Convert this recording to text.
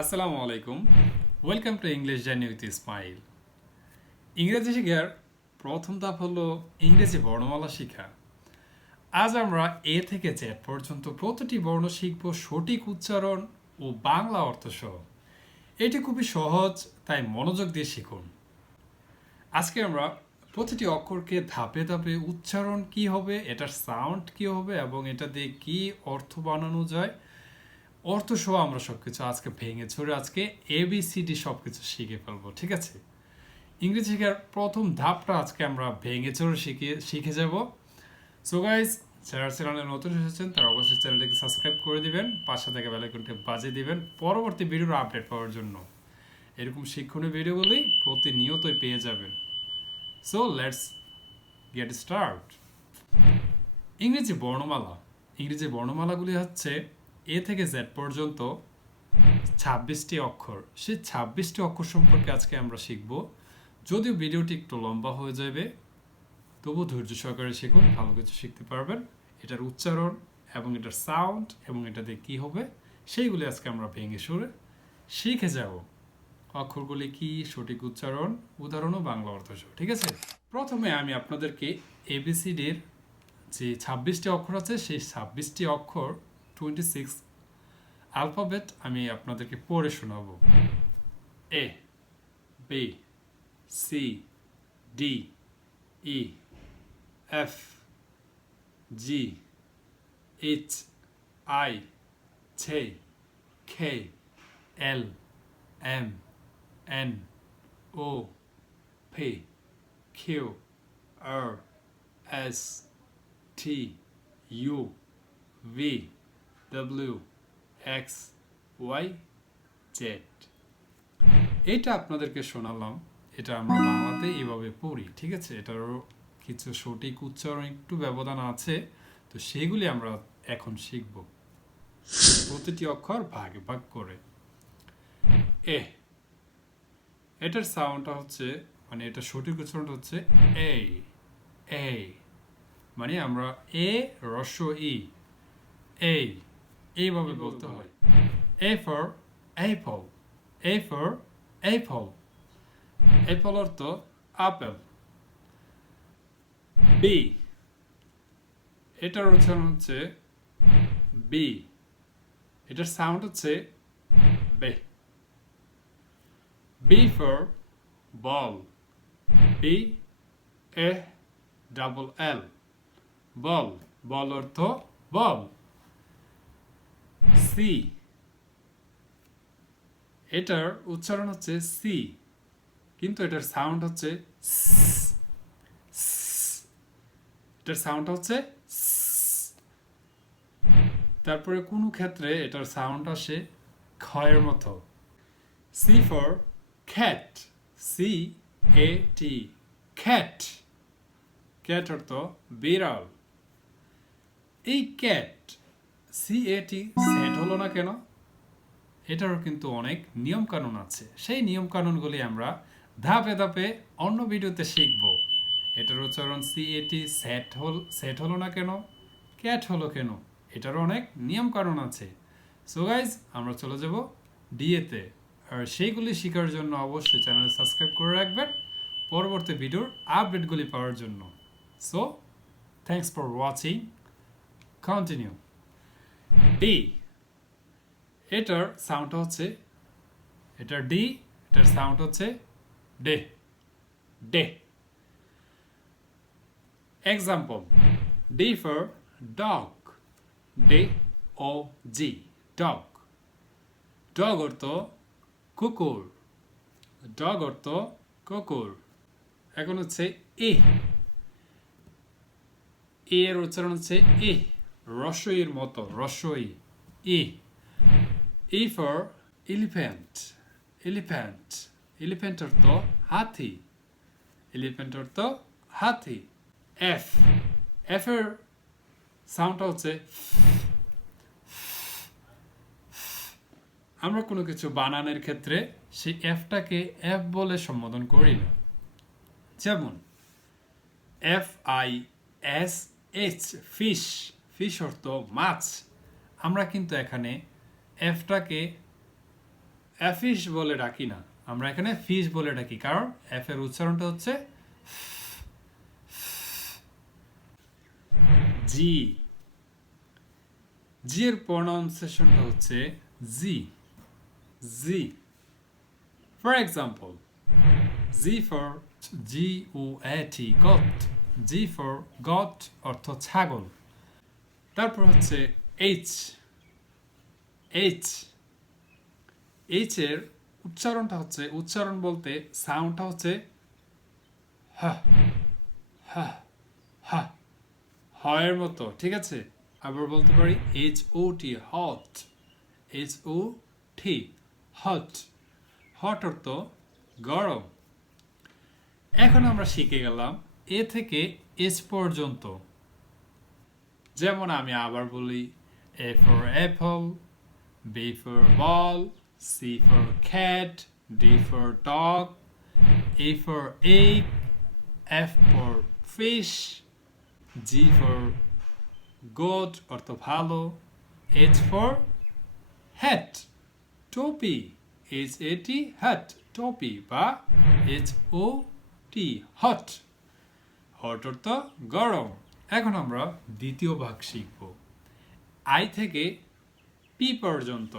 আসসালামু আলাইকুম। Welcome to English journey with Ismail. ইংরেজি শেখার প্রথম ধাপ হলো ইংরেজি বর্ণমালা শেখা। আজ আমরা এ থেকে জেড পর্যন্ত প্রতিটি বর্ণ শিখব সঠিক উচ্চারণ ও বাংলা অর্থ সহ। এটি খুবই সহজ, তাই মনোযোগ দিয়ে শিখুন। আজকে আমরা প্রতিটি অক্ষরকে ধাপে ধাপে উচ্চারণ কি হবে, এটার সাউন্ড কি হবে এবং এটা দিয়ে কি অর্থ বানানো যায়, অর্থ সহ আমরা সবকিছু আজকে ভেঙে ছড়ে আজকে এবিসিডি সবকিছু শিখে ফেলবো, ঠিক আছে? ইংরেজি শেখার প্রথম ধাপটা আজকে আমরা ভেঙে চড়ে শিখে যাব। সো গাইজ, যারা চ্যানেলে নতুন এসেছেন তারা অবশ্যই চ্যানেলটিকে সাবস্ক্রাইব করে দিবেন, পাশে থেকে বেল আইকনটি বাজিয়ে দিবেন পরবর্তী ভিডিওর আপডেট পাওয়ার জন্য। এরকম শিক্ষণীয় ভিডিওগুলি প্রতিনিয়তই পেয়ে যাবেন। So let's get start. ইংরেজি বর্ণমালা। ইংরেজি বর্ণমালাগুলি হচ্ছে এ থেকে জেড পর্যন্ত 26টি অক্ষর। সেই 26টি অক্ষর সম্পর্কে আজকে আমরা শিখব। যদিও ভিডিওটি একটু লম্বা হয়ে যাবে, তবু ধৈর্য সহকারে শিখুন, ভালো কিছু শিখতে পারবেন। এটার উচ্চারণ এবং এটার সাউন্ড এবং এটা দিয়ে কী হবে সেইগুলি আজকে আমরা ভেঙে সুরে শিখে যাব। অক্ষরগুলি কি, সঠিক উচ্চারণ, উদাহরণ ও বাংলা অর্থ সহ, ঠিক আছে? প্রথমে আমি আপনাদেরকে এবিসিডির যে 26টি অক্ষর আছে সেই 26টি অক্ষর 26 অ্যালফাবেট আমি আপনাদেরকে পড়ে শোনাবো। A, B, C, D, E, F, G, H, I, J, K, L, M, N, O, P, Q, R, S, T, U, V, W, X, Y, Z. এটা আপনাদেরকে শোনালাম, এটা আমরা বাংলাতে এইভাবে পড়ি, ঠিক আছে? এটারও কিছু সঠিক উচ্চারণ একটু ব্যবধান আছে, তো সেগুলি আমরা এখন শিখব প্রতিটি অক্ষর ভাগ ভাগ করে। এ, এটার সাউন্ডটা হচ্ছে, মানে এটা সঠিক উচ্চারণটা হচ্ছে এ। এ মানে আমরা এ হ্রস্ব ই, এই এইভাবে বলতে হয়। A for apple, A for apple. Apple অর্থ আপেল। বি, এটার উচ্চারণ হচ্ছে বি, এটার সাউন্ড হচ্ছে বে। B for ball, B A double L, ball. Ball অর্থ বল। সি, এটার উচ্চারণ হচ্ছে সি, কিন্তু এটার সাউন্ড হচ্ছে এটার সাউন্ড হচ্ছে। তারপরে কোনো ক্ষেত্রে এটার সাউন্ড আসে ক্ষয়ের মতো। C for cat, C A T, cat. Cat অর্থ বিড়াল। এই cat, C A T set হলো না কেন? এটারও কিন্তু অনেক নিয়ম কানুন আছে, সেই নিয়ম কানুনগুলি আমরা ধাপে ধাপে অন্য ভিডিওতে শিখব। এটার উচ্চারণ সি এ টি সেট হলো না কেন, ক্যাট হলো কেন, এটারও অনেক নিয়ম কানুন আছে। সো গাইজ, আমরা চলে যাব ডিএতে, আর সেইগুলি শেখার জন্য অবশ্যই চ্যানেল সাবস্ক্রাইব করে রাখবেন পরবর্তী ভিডিওর আপডেটগুলি পাওয়ার জন্য। So thanks for watching, continue. D, এটার সাউন্ড হচ্ছে, এটার ডি, এটার সাউন্ড হচ্ছে ডে, ডে। Example, D for dog, D O G, dog. Dog অর্থ কুকুর, ডগ অর্থ কুকুর। এখন হচ্ছে এ, এর উচ্চারণ হচ্ছে এ, রসইয়ের মতো, রসই, E. E for elephant, elephant. Elephant অর্থ হাতি, এলিফ্যান্ট অর্থ হাতি। এফ, এফ এর সাউন্ডটা হচ্ছে, আমরা কোনো কিছু বানানোর ক্ষেত্রে সেই এফটাকে এফ বলে সম্বোধন করি না। যেমন F I S H, fish. Fish অর্থ মাছ। আমরা কিন্তু এখানে এফটাকে অ্যাফিশ বলে ডাকি না, আমরা এখানে ফিশ বলে ডাকি, কারণ এফ এর উচ্চারণটা হচ্ছে জি। জি এর প্রনাউন্সিয়েশনটা হচ্ছে G, G. For example, G for GOAT, goat. G for goat অর্থ ছাগল। তারপর হচ্ছে এইচ, এইচ। এইচ এর উচ্চারণটা হচ্ছে, উচ্চারণ বলতে সাউন্ডটা হচ্ছে হা, হা, হা, হয়ের মতো, ঠিক আছে? আবার বলতে পারি HOT, hot. HOT, hot. Hot অর্থ গরম। এখন আমরা শিখে গেলাম এ থেকে এস পর্যন্ত। যেমন আমি আবার বলি, A for apple, B for ball, C for cat, D for dog, A for egg, F for fish, G for goat অর্থ ভালো, H for hat, টুপি, HAT, hat, টুপি, বা HOT, hot, হট অর্থ গরম। এখন আমরা দ্বিতীয় ভাগ শিখব, আই থেকে পি পর্যন্ত।